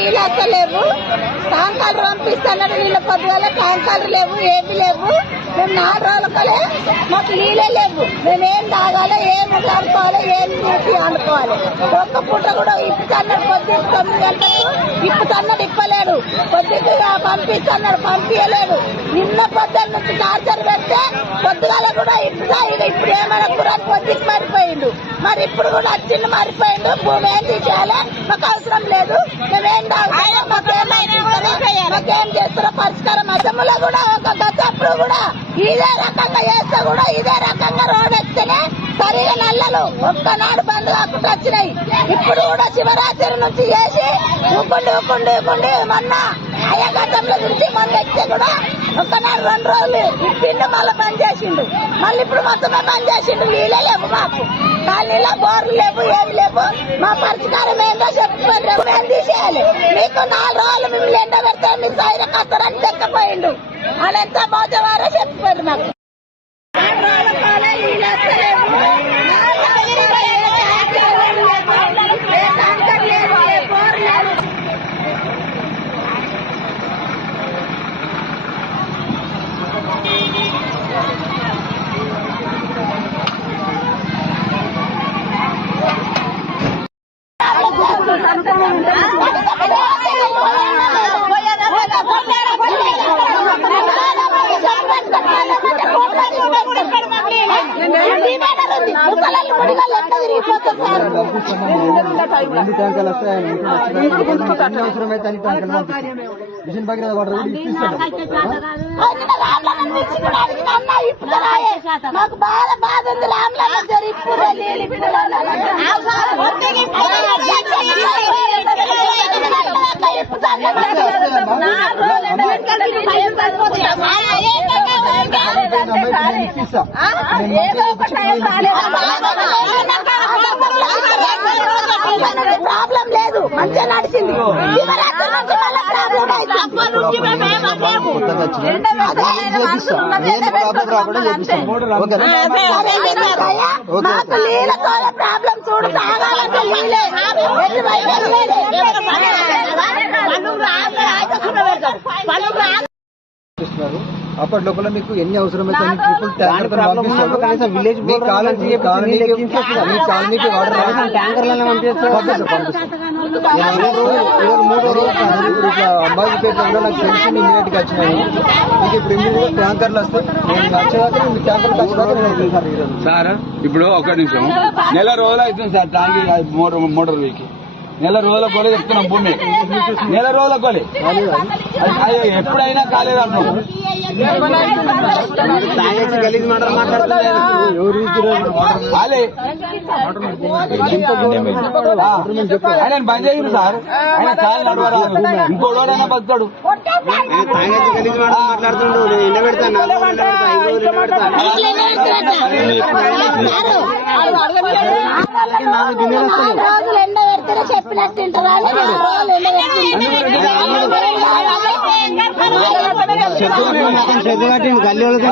నీళ్ళు వస్తలేవు ట్యాంకర్లు పంపిస్తున్నాడు నీళ్ళ పొద్దుగల ట్యాంకర్లు లేవు ఏమి లేవు. మేము నాలుగు రోజులకలే మాకు నీళ్ళే లేవు. మేమేం ఏం తాగాలి ఏం అనుకోవాలి ఏం చూసి అనుకోవాలి ఒక్క పూట కూడా ఇప్పుతున్నాడు పొద్దు తొమ్మిది గంటలకు ఇప్పుతున్నాడు ఇప్పలేడు పొద్దుగా పంపిస్తున్నాడు పంపించలేడు నిన్న పొద్దున్న నుంచి టార్చర్ పెడితే పొద్దుగాల కూడా ఇప్పుడా ఇక ఇప్పుడు ఏమైనా కురాని పొద్దుకి మారిపోయిండు. మరి ఇప్పుడు కూడా వచ్చిండు మారిపోయిండు. భూమి ఏం తీసేయాలి? మాకు అవసరం లేదు. మేమేం మాకేం చేస్తారో పరిష్కారం అసెంబ్లీలో కూడా ఒక గతప్పుడు కూడా ఇదే రకంగా చేస్తే కూడా ఇదే రకంగా రోడ్ ఎక్కితేనే సరిగా నల్లలు. ఒక్కనాడు బంద్ కాకుండా వచ్చినాయి. ఇప్పుడు కూడా శివరాత్రి నుంచి చేసి ఊకుండి ఊకుండి ఊకుండి మొన్న అయ్యా నుంచి మొన్న ఎక్కితే కూడా ఒక్కనాడు రెండు రోజులు ఇప్పిండు మళ్ళీ బంద్ చేసిండు. మళ్ళీ ఇప్పుడు మొత్తమే బంద్ చేసిండు. నీళ్ళే లేవు మాకు. కాలనీలో బోర్లు లేవు ఏమి లేవు. మా పరిష్కారం ఏందో చెప్పుకోండి మేము తీసేయాలి. మీకు నాలుగు రోజులు మిమ్మల్ని ఎండ పెడితే మీరు సైర కత్తరని తెక్కపోయిండు అని ఎంత మోసవారో చెప్పుకోండి మాకు నాలుగు రోజుల కాలే నీళ్ళు వస్తలేవు. నాలుగు రోజుల కాలే ఏ ట్యాంకర్ లేవు. ఏ ట్యాంకర్ లేదు, ఏ బోర్ లేదు. రెండు ట్యాంకర్లు అన్ని ట్యాంకర్లు పంపిస్తాం మిషన్ భగీరథ వాటర్ కూడా మాకు బాధ ఉంది ఇప్పుడు ప్రాబ్లం లేదు మంచిగా నడిచింది ప్రాబ్లం చూడు సాగాలంటే వచ్చిన చేపిస్తా నేను ప్రాబ్లం రాకుండా చేపిస్తాను ఓకేనా మాకు నీళ్ళతో ప్రాబ్లం చూడు తాగాలంటే అప్పటి లోపల మీకు ఎన్ని అవసరమైతే అన్ని ట్రిపుల్ ట్యాంకర్ పంపిస్తాం మీ కాలనీ మీ కాలనీకి మీ కాలనీకి వాటర్ ట్యాంకర్లను పంపిస్తాం పంపిస్తాం మూడో రోజు ఇప్పుడు ఇట్లా అంబాజీపేట కూడా నాకు తెలిసి ఇమీడియట్గా వచ్చినాయి మీకు ఇప్పుడు ట్యాంకర్లు వస్తాయి నేను వచ్చేదాకా మీ ట్యాంకర్లు వచ్చేదాకా నేను వస్తాను సార్ ఇప్పుడు ఒక నిమిషం నెల రోజులు అవుతుంది సార్ టాంకీ మోటార్ మోటార్ వీకి నెల రోజుల కోలే చెప్తున్నాం భూమి. నెల రోజుల కోలే అయ్యో ఎప్పుడైనా కాలేదు అంటున్నాం కాలే. ఆయన బంద్ చేసిండు సార్. ఆయన చాలా నడవరాదు ఇంకోడైనా బతాడు రోజులు ఎండ పెడితేనే చెప్పినట్టు రోజులు ఎండ పెడుతుంది గల్లీ